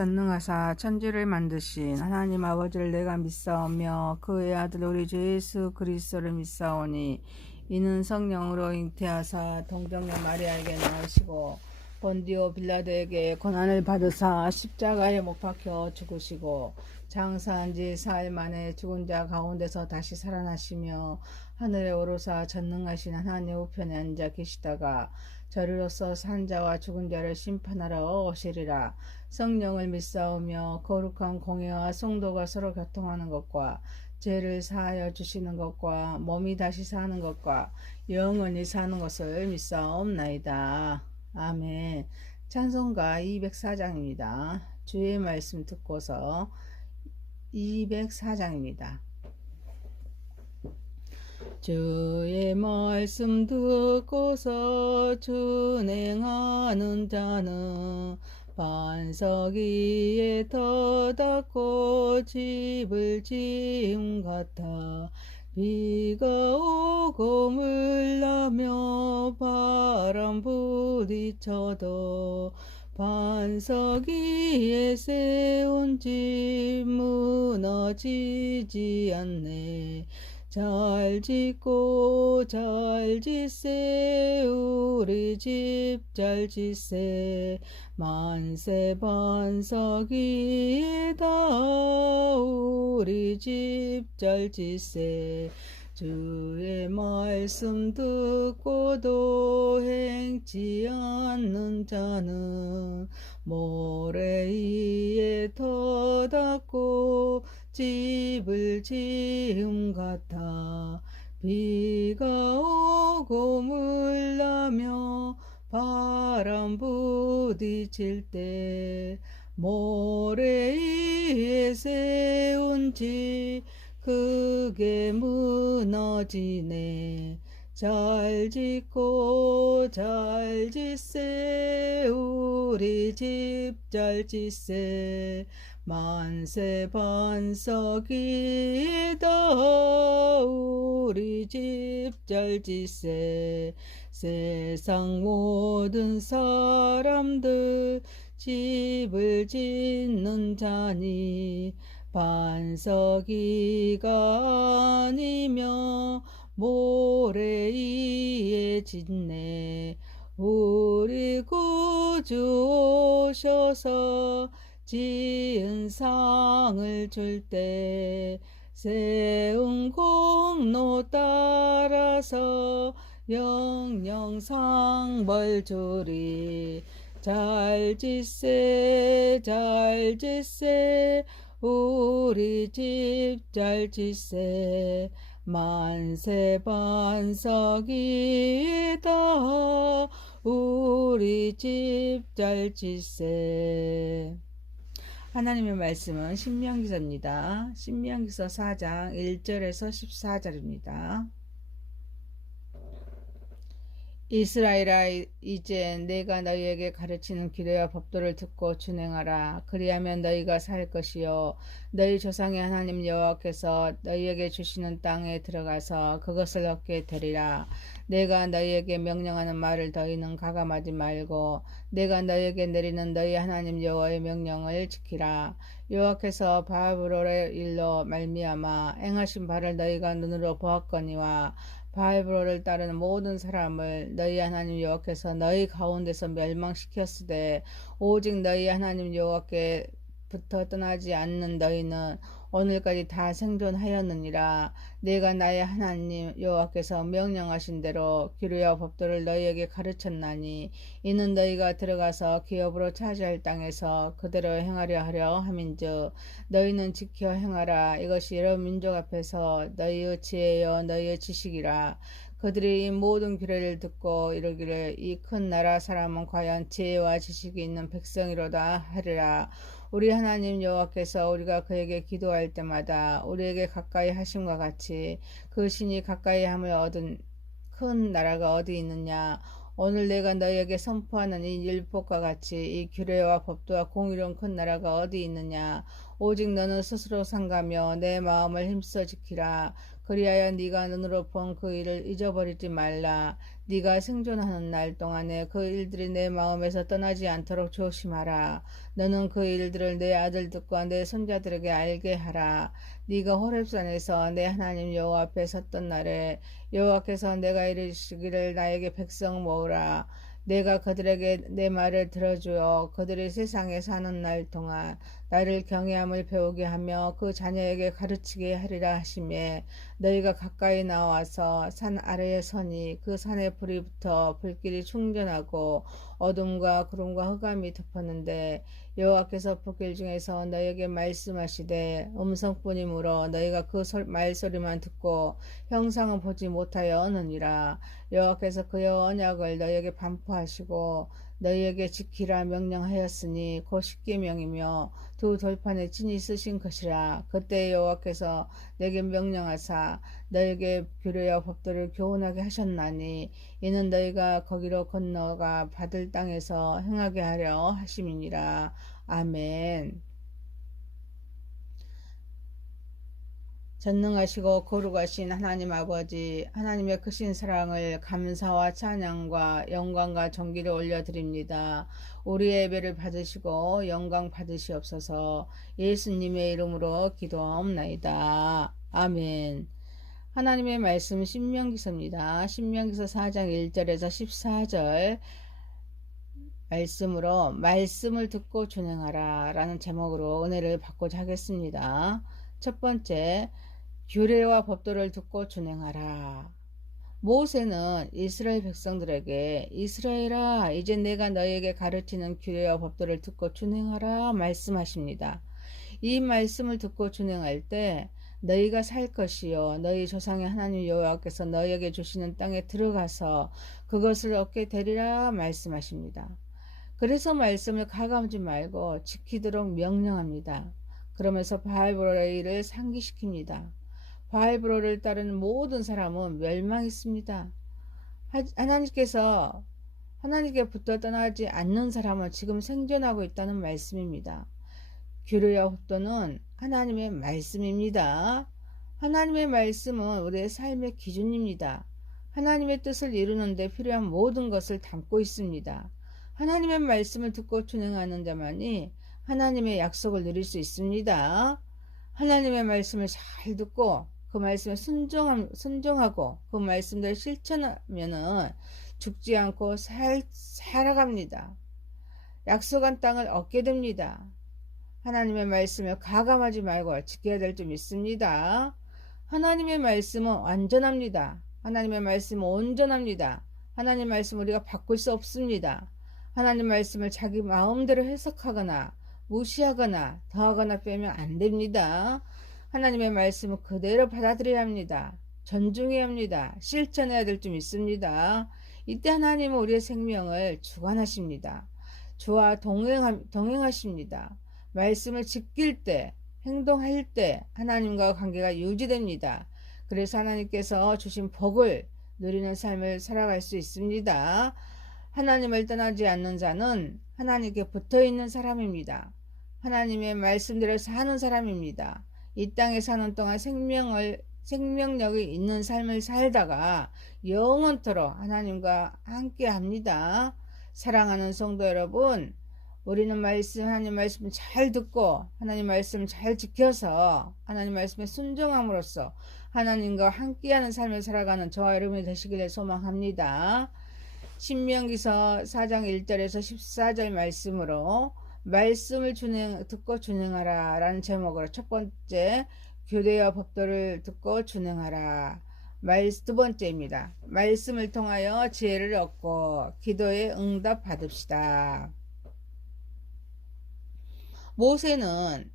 전능하사 천지를 만드신 하나님 아버지를 내가 믿사오며 그의 아들 우리 주 예수 그리스도를 믿사오니 이는 성령으로 잉태하사 동정녀 마리아에게 나으시고 본디오 빌라도에게 고난을 받으사 십자가에 못 박혀 죽으시고 장사한 지 사흘 만에 죽은 자 가운데서 다시 살아나시며 하늘에 오르사 전능하신 하나님 우편에 앉아 계시다가 저리로서 산 자와 죽은 자를 심판하러 오시리라. 성령을 믿사오며 거룩한 공예와 성도가 서로 교통하는 것과 죄를 사하여 주시는 것과 몸이 다시 사는 것과 영원히 사는 것을 믿사옵나이다. 아멘. 찬송가 204장입니다. 주의 말씀 듣고서 204장입니다. 주의 말씀 듣고서 준행하는 자는 반석 위에 터닫고 집을 지은 같아 비가 오고 물나며 바람 부딪혀도 반석 위에 세운 집 무너지지 않네. 잘 짓고 잘 짓세 우리 집 잘 짓세 만세 반석 위에다 우리 집 잘 짓세 주의 말씀 듣고도 행치 않는 자는 모래 위에 터닫고 집을 지음 같아 비가 오고 물나며 바람 부딪힐 때 모래 위에 세운 집 크게 무너지네. 잘 짓고 잘 짓세 우리 집 잘 짓세 만세 반석 위에다 우리 집 잘 짓세 세상 모든 사람들 집을 짓는 자니 반석 위가 아니며 모래 위에 짓네. 우리 구주 오셔서 지은 상을 줄 때 세운 공로 따라서 영영 상벌 주리. 잘 짓세 잘 짓세 우리 집 잘 짓세 만세 반석 위에다 우리 집 잘 짓세. 하나님의 말씀은 신명기서입니다. 신명기서 4장 1절에서 14절입니다. 이스라엘아 이제 내가 너희에게 가르치는 기도와 법도를 듣고 준행하라. 그리하면 너희가 살 것이요 너희 조상의 하나님 여호와께서 너희에게 주시는 땅에 들어가서 그것을 얻게 되리라. 내가 너희에게 명령하는 말을 너희는 가감하지 말고 내가 너희에게 내리는 너희 하나님 여호와의 명령을 지키라. 여호와께서 바알브롤의 일로 말미암아 행하신 바를 너희가 눈으로 보았거니와 바알브롤을 따르는 모든 사람을 너희 하나님 여호와께서 너희 가운데서 멸망시켰으되 오직 너희 하나님 여호와께부터 떠나지 않는 너희는 오늘까지 다 생존하였느니라. 내가 나의 하나님 여호와께서 명령하신 대로 규례와 법도를 너희에게 가르쳤나니 이는 너희가 들어가서 기업으로 차지할 땅에서 그대로 행하려 하려 함인즉 너희는 지켜 행하라. 이것이 여러 민족 앞에서 너희의 지혜여 너희의 지식이라. 그들이 이 모든 규례를 듣고 이르기를 이 큰 나라 사람은 과연 지혜와 지식이 있는 백성이로다 하리라. 우리 하나님 여호와께서 우리가 그에게 기도할 때마다 우리에게 가까이 하심과 같이 그 신이 가까이 함을 얻은 큰 나라가 어디 있느냐. 오늘 내가 너희에게 선포하는 이 율법과 같이 이 규례와 법도와 공의로운 큰 나라가 어디 있느냐. 오직 너는 스스로 상가며 내 마음을 힘써 지키라. 그리하여 네가 눈으로 본 그 일을 잊어버리지 말라. 네가 생존하는 날 동안에 그 일들이 내 마음에서 떠나지 않도록 조심하라. 너는 그 일들을 내 아들들과 내 손자들에게 알게 하라. 네가 호렙산에서 내 하나님 여호와 앞에 섰던 날에 여호와께서 내가 이르시기를 나에게 백성 모으라. 내가 그들에게 내 말을 들어주어 그들이 세상에 사는 날 동안 나를 경외함을 배우게 하며 그 자녀에게 가르치게 하리라 하시매 너희가 가까이 나와서 산 아래에 서니 그 산에 불이 붙어 불길이 충전하고 어둠과 구름과 흑암이 덮었는데 여호와께서 불길 중에서 너희에게 말씀하시되 음성뿐이므로 너희가 그 말소리만 듣고 형상은 보지 못하였느니라. 여호와께서 그의 언약을 너희에게 반포하시고 너희에게 지키라 명령하였으니 곧 십계명이며 두 돌판에 친히 쓰신 것이라. 그때 여호와께서 내게 명령하사 너희에게 규례와 법도를 교훈하게 하셨나니 이는 너희가 거기로 건너가 받을 땅에서 행하게 하려 하심이니라. 아멘. 전능하시고 거룩하신 하나님 아버지, 하나님의 크신 사랑을 감사와 찬양과 영광과 존귀를 올려드립니다. 우리의 예배를 받으시고 영광 받으시옵소서. 예수님의 이름으로 기도하옵나이다. 아멘. 하나님의 말씀 신명기서입니다. 신명기서 4장 1절에서 14절 말씀으로 말씀을 듣고 준행하라 라는 제목으로 은혜를 받고자 하겠습니다. 첫 번째, 규례와 법도를 듣고 준행하라. 모세는 이스라엘 백성들에게 이스라엘아 이제 내가 너희에게 가르치는 규례와 법도를 듣고 준행하라 말씀하십니다. 이 말씀을 듣고 준행할 때 너희가 살 것이요 너희 조상의 하나님 여호와께서 너희에게 주시는 땅에 들어가서 그것을 얻게 되리라 말씀하십니다. 그래서 말씀을 가감하지 말고 지키도록 명령합니다. 그러면서 바알브로를 상기시킵니다. 바알브로를 따르는 모든 사람은 멸망했습니다. 하나님께 붙어 떠나지 않는 사람은 지금 생존하고 있다는 말씀입니다. 규례와 법도는 하나님의 말씀입니다. 하나님의 말씀은 우리의 삶의 기준입니다. 하나님의 뜻을 이루는 데 필요한 모든 것을 담고 있습니다. 하나님의 말씀을 듣고 준행하는 자만이 하나님의 약속을 누릴 수 있습니다. 하나님의 말씀을 잘 듣고 그 말씀에 순종하고 그 말씀대로 실천하면 죽지 않고 살아갑니다. 약속한 땅을 얻게 됩니다. 하나님의 말씀을 가감하지 말고 지켜야 될 줄 믿습니다. 하나님의 말씀은 완전합니다. 하나님의 말씀은 온전합니다. 하나님의 말씀 우리가 바꿀 수 없습니다. 하나님 말씀을 자기 마음대로 해석하거나 무시하거나 더하거나 빼면 안 됩니다. 하나님의 말씀을 그대로 받아들여야 합니다. 존중해야 합니다. 실천해야 될 줄 믿습니다. 이때 하나님은 우리의 생명을 주관하십니다. 주와 동행하십니다. 말씀을 지킬 때, 행동할 때 하나님과 관계가 유지됩니다. 그래서 하나님께서 주신 복을 누리는 삶을 살아갈 수 있습니다. 하나님을 떠나지 않는 자는 하나님께 붙어있는 사람입니다. 하나님의 말씀대로 사는 사람입니다. 이 땅에 사는 동안 생명력이 있는 삶을 살다가 영원토록 하나님과 함께 합니다. 사랑하는 성도 여러분, 우리는 하나님 말씀 잘 듣고 하나님 말씀 잘 지켜서 하나님 말씀에 순종함으로써 하나님과 함께하는 삶을 살아가는 저와 여러분이 되시기를 소망합니다. 신명기서 4장 1절에서 14절 말씀으로 말씀을 듣고 준행하라 라는 제목으로 첫 번째, 규례와 법도를 듣고 준행하라. 두 번째입니다. 말씀을 통하여 지혜를 얻고 기도에 응답 받읍시다. 모세는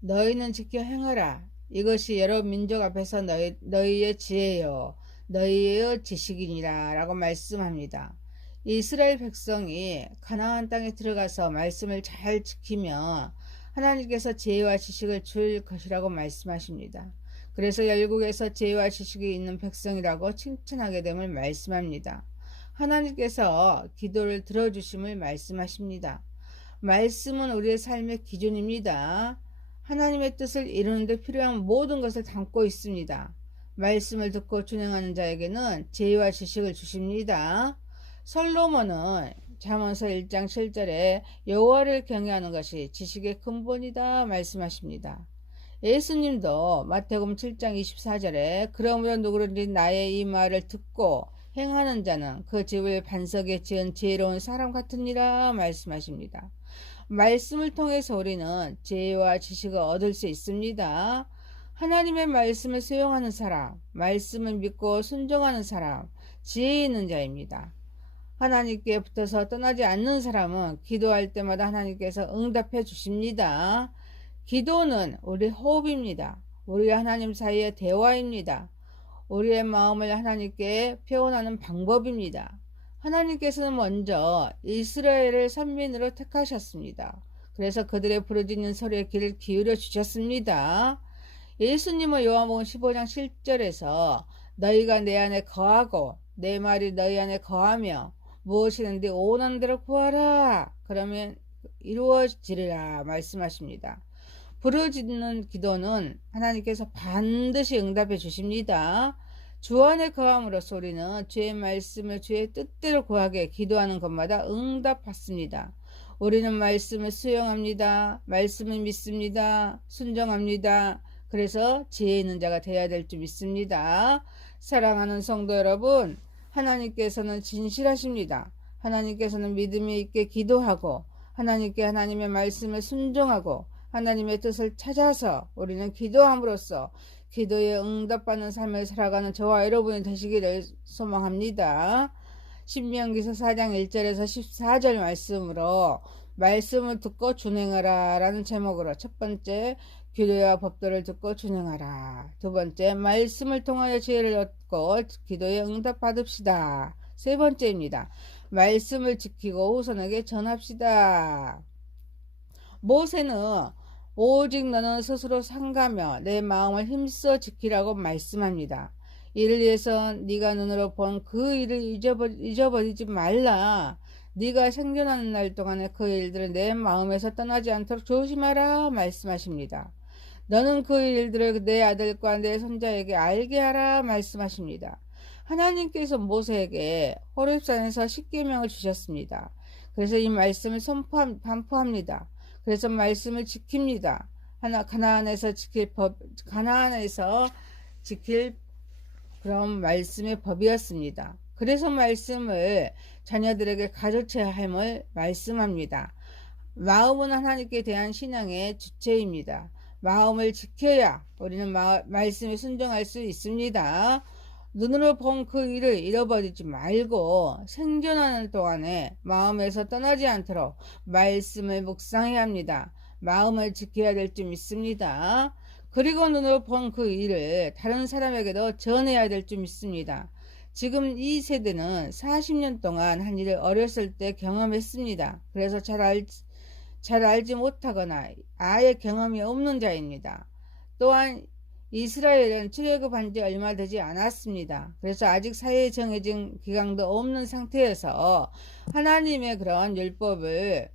너희는 지켜 행하라. 이것이 여러 민족 앞에서 너희의 지혜요 너희의 지식이니라 라고 말씀합니다. 이스라엘 백성이 가나안 땅에 들어가서 말씀을 잘 지키며 하나님께서 지혜와 지식을 줄 것이라고 말씀하십니다. 그래서 열국에서 지혜와 지식이 있는 백성이라고 칭찬하게 됨을 말씀합니다. 하나님께서 기도를 들어주심을 말씀하십니다. 말씀은 우리의 삶의 기준입니다. 하나님의 뜻을 이루는 데 필요한 모든 것을 담고 있습니다. 말씀을 듣고 준행하는 자에게는 지혜와 지식을 주십니다. 솔로몬은 잠언서 1장 7절에 여호와를 경외하는 것이 지식의 근본이다 말씀하십니다. 예수님도 마태복음 7장 24절에 그러므로 누구든지 나의 이 말을 듣고 행하는 자는 그 집을 반석에 지은 지혜로운 사람 같으니라 말씀하십니다. 말씀을 통해서 우리는 지혜와 지식을 얻을 수 있습니다. 하나님의 말씀을 수용하는 사람, 말씀을 믿고 순종하는 사람, 지혜 있는 자입니다. 하나님께 붙어서 떠나지 않는 사람은 기도할 때마다 하나님께서 응답해 주십니다. 기도는 우리 호흡입니다. 우리와 하나님 사이의 대화입니다. 우리의 마음을 하나님께 표현하는 방법입니다. 하나님께서는 먼저 이스라엘을 선민으로 택하셨습니다. 그래서 그들의 부르짖는 소리에 귀를 기울여 주셨습니다. 예수님은 요한복음 15장 7절에서 너희가 내 안에 거하고 내 말이 너희 안에 거하며 무엇이든지 원하는 대로 구하라. 그러면 이루어지리라 말씀하십니다. 부르짖는 기도는 하나님께서 반드시 응답해 주십니다. 주 안에 거함으로써 우리는 주의 말씀을 주의 뜻대로 구하게 기도하는 것마다 응답받습니다. 우리는 말씀을 수용합니다. 말씀을 믿습니다. 순종합니다. 그래서 지혜 있는 자가 되어야 될 줄 믿습니다. 사랑하는 성도 여러분, 하나님께서는 진실하십니다. 하나님께서는 믿음이 있게 기도하고 하나님께 하나님의 말씀을 순종하고 하나님의 뜻을 찾아서 우리는 기도함으로써 기도에 응답받는 삶을 살아가는 저와 여러분이 되시기를 소망합니다. 신명기서 4장 1절에서 14절 말씀으로 말씀을 듣고 준행하라 라는 제목으로 첫 번째 기도와 법도를 듣고 준행하라. 두 번째 말씀을 통하여 지혜를 얻고 기도에 응답받읍시다. 세 번째입니다. 말씀을 지키고 후손에게 전합시다. 모세는 오직 너는 스스로 상가며 내 마음을 힘써 지키라고 말씀합니다. 이를 위해서 네가 눈으로 본 그 일을 잊어버리지 말라. 네가 생존하는 날 동안에 그 일들을 내 마음에서 떠나지 않도록 조심하라 말씀하십니다. 너는 그 일들을 내 아들과 내 손자에게 알게 하라 말씀하십니다. 하나님께서 모세에게 호렙산에서 십계명을 주셨습니다. 그래서 이 말씀을 반포합니다. 그래서 말씀을 지킵니다. 가나안에서 지킬 그런 말씀의 법이었습니다. 그래서 말씀을 자녀들에게 가르쳐야 함을 말씀합니다. 마음은 하나님께 대한 신앙의 주체입니다. 마음을 지켜야 우리는 말씀에 순종할 수 있습니다. 눈으로 본 그 일을 잃어버리지 말고 생존하는 동안에 마음에서 떠나지 않도록 말씀을 묵상해야 합니다. 마음을 지켜야 될 줄 믿습니다. 그리고 눈으로 본 그 일을 다른 사람에게도 전해야 될 줄 믿습니다. 지금 이 세대는 40년 동안 한 일을 어렸을 때 경험했습니다. 그래서 잘 알지 못하거나 아예 경험이 없는 자입니다. 또한 이스라엘은 출애굽한 지 얼마 되지 않았습니다. 그래서 아직 사회에 정해진 기강도 없는 상태에서 하나님의 그런 율법을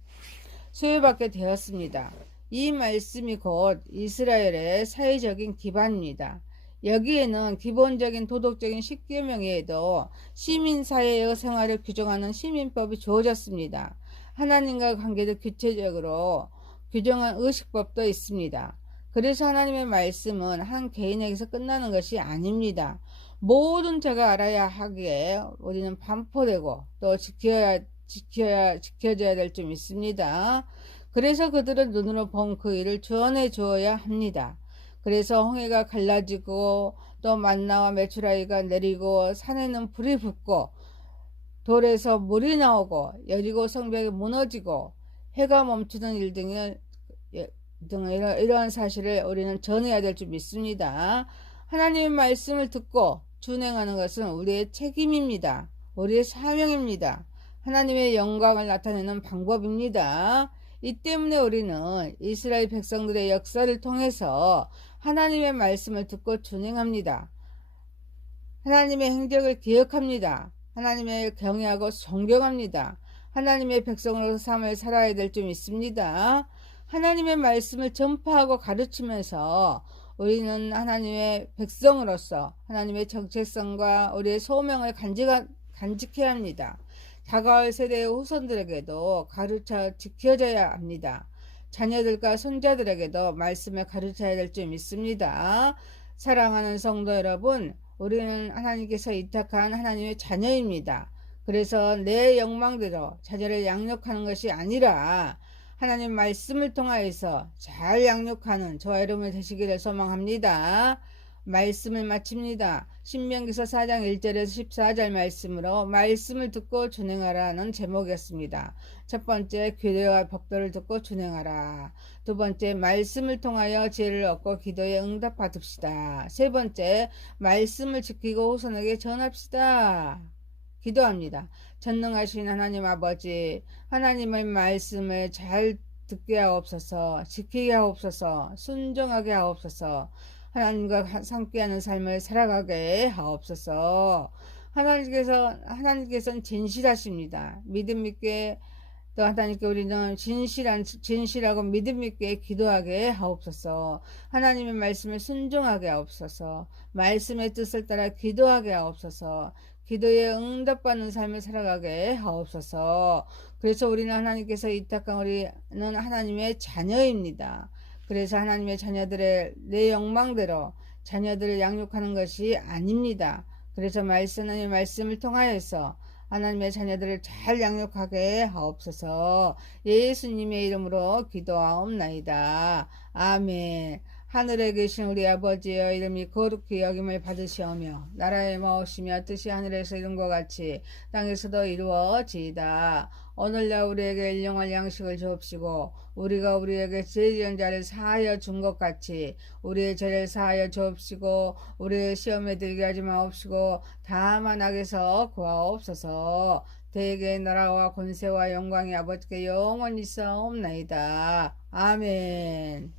소유받게 되었습니다. 이 말씀이 곧 이스라엘의 사회적인 기반입니다. 여기에는 기본적인 도덕적인 십계명 외에도 시민사회의 생활을 규정하는 시민법이 주어졌습니다. 하나님과 관계도 구체적으로 규정한 의식법도 있습니다. 그래서 하나님의 말씀은 한 개인에게서 끝나는 것이 아닙니다. 모든 자가 알아야 하기에 우리는 반포되고 또 지켜져야 될 줄 믿습니다. 그래서 그들은 눈으로 본 그 일을 전해 주어야 합니다. 그래서 홍해가 갈라지고 또 만나와 메추라기가 내리고 산에는 불이 붙고 돌에서 물이 나오고 여리고 성벽이 무너지고 해가 멈추는 일 등을 이러한 사실을 우리는 전해야 될 줄 믿습니다. 하나님의 말씀을 듣고 준행하는 것은 우리의 책임입니다. 우리의 사명입니다. 하나님의 영광을 나타내는 방법입니다. 이 때문에 우리는 이스라엘 백성들의 역사를 통해서 하나님의 말씀을 듣고 준행합니다. 하나님의 행적을 기억합니다. 하나님을 경외하고 존경합니다. 하나님의 백성으로서 삶을 살아야 될 줄 믿습니다. 하나님의 말씀을 전파하고 가르치면서 우리는 하나님의 백성으로서 하나님의 정체성과 우리의 소명을 간직해야 합니다. 다가올 세대의 후손들에게도 가르쳐 지켜져야 합니다. 자녀들과 손자들에게도 말씀을 가르쳐야 될 줄 믿습니다. 사랑하는 성도 여러분, 우리는 하나님께서 위탁한 하나님의 자녀입니다. 그래서 내 욕망대로 자녀를 양육하는 것이 아니라 하나님 말씀을 통하여서 잘 양육하는 저와 여러분이 되시기를 소망합니다. 말씀을 마칩니다. 신명기서 4장 1절에서 14절 말씀으로 말씀을 듣고 준행하라는 제목이었습니다. 첫 번째, 규례와 법도를 듣고 준행하라. 두 번째, 말씀을 통하여 지혜를 얻고 기도에 응답받읍시다. 세 번째, 말씀을 지키고 후손에게 전합시다. 기도합니다. 전능하신 하나님 아버지, 하나님의 말씀을 잘 듣게 하옵소서, 지키게 하옵소서, 순종하게 하옵소서, 하나님과 함께하는 삶을 살아가게 하옵소서. 하나님께서는 진실하십니다. 믿음 있게 또 하나님께 우리는 진실하고 믿음 있게 기도하게 하옵소서. 하나님의 말씀에 순종하게 하옵소서. 말씀의 뜻을 따라 기도하게 하옵소서. 기도에 응답받는 삶을 살아가게 하옵소서. 그래서 우리는 하나님께서 위탁한 우리는 하나님의 자녀입니다. 그래서 하나님의 자녀들의 내 욕망대로 자녀들을 양육하는 것이 아닙니다. 그래서 하나님의 말씀을 통하여서 하나님의 자녀들을 잘 양육하게 하옵소서. 예수님의 이름으로 기도하옵나이다. 아멘. 하늘에 계신 우리 아버지여, 이름이 거룩히 여김을 받으시오며 나라의 마옵시며 뜻이 하늘에서 이룬 것 같이 땅에서도 이루어지이다. 오늘날 우리에게 일용할 양식을 주옵시고 우리가 우리에게 죄 지은 자를 사하여 준 것 같이 우리의 죄를 사하여 주옵시고 우리의 시험에 들게 하지 마옵시고 다만 악에서 구하옵소서. 대개의 나라와 권세와 영광이 아버지께 영원히 있사옵나이다. 아멘.